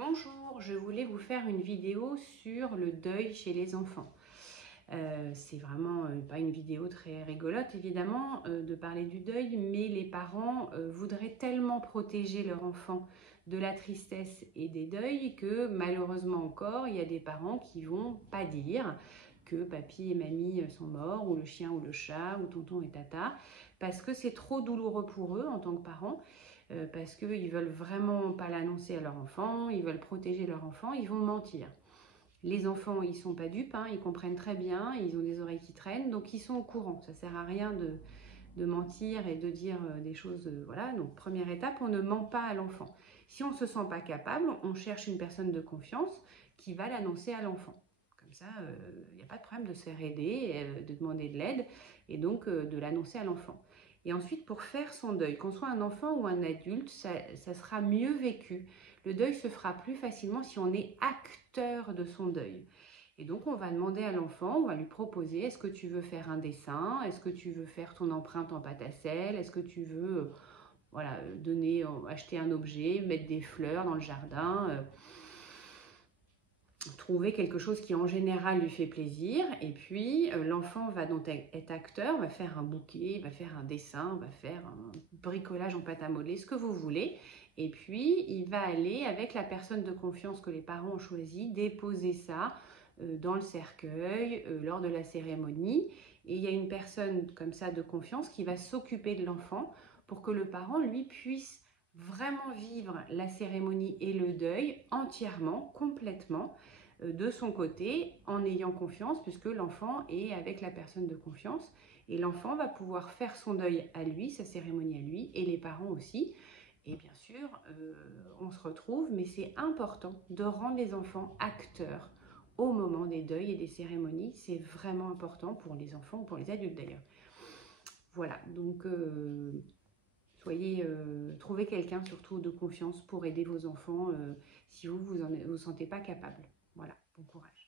Bonjour, je voulais vous faire une vidéo sur le deuil chez les enfants. C'est vraiment pas une vidéo très rigolote évidemment de parler du deuil, mais les parents voudraient tellement protéger leur enfant de la tristesse et des deuils que malheureusement encore il y a des parents qui vont pas dire que papy et mamie sont morts, ou le chien ou le chat, ou tonton et tata, parce que c'est trop douloureux pour eux en tant que parents. Parce qu'ils veulent vraiment pas l'annoncer à leur enfant, ils veulent protéger leur enfant, ils vont mentir. Les enfants, ils sont pas dupes, hein, ils comprennent très bien, ils ont des oreilles qui traînent, donc ils sont au courant. Ça sert à rien de mentir et de dire des choses, voilà. Donc première étape, on ne ment pas à l'enfant. Si on ne se sent pas capable, on cherche une personne de confiance qui va l'annoncer à l'enfant. Comme ça, il n'y a pas de problème de se faire aider, de demander de l'aide et donc de l'annoncer à l'enfant. Et ensuite, pour faire son deuil, qu'on soit un enfant ou un adulte, ça sera mieux vécu. Le deuil se fera plus facilement si on est acteur de son deuil. Et donc, on va demander à l'enfant, on va lui proposer, est-ce que tu veux faire un dessin? Est-ce que tu veux faire ton empreinte en pâte à sel? Est-ce que tu veux voilà, acheter un objet, mettre des fleurs dans le jardin trouver quelque chose qui en général lui fait plaisir, et puis l'enfant va donc être acteur, va faire un bouquet, va faire un dessin, va faire un bricolage en pâte à modeler, ce que vous voulez, et puis il va aller avec la personne de confiance que les parents ont choisi, déposer ça dans le cercueil lors de la cérémonie, et il y a une personne comme ça de confiance qui va s'occuper de l'enfant pour que le parent lui puisse vraiment vivre la cérémonie et le deuil entièrement, complètement, de son côté, en ayant confiance, puisque l'enfant est avec la personne de confiance, et l'enfant va pouvoir faire son deuil à lui, sa cérémonie à lui, et les parents aussi. Et bien sûr, on se retrouve, mais c'est important de rendre les enfants acteurs au moment des deuils et des cérémonies. C'est vraiment important pour les enfants ou pour les adultes d'ailleurs. Voilà, donc trouvez quelqu'un surtout de confiance pour aider vos enfants si vous vous sentez pas capable. Voilà, bon courage.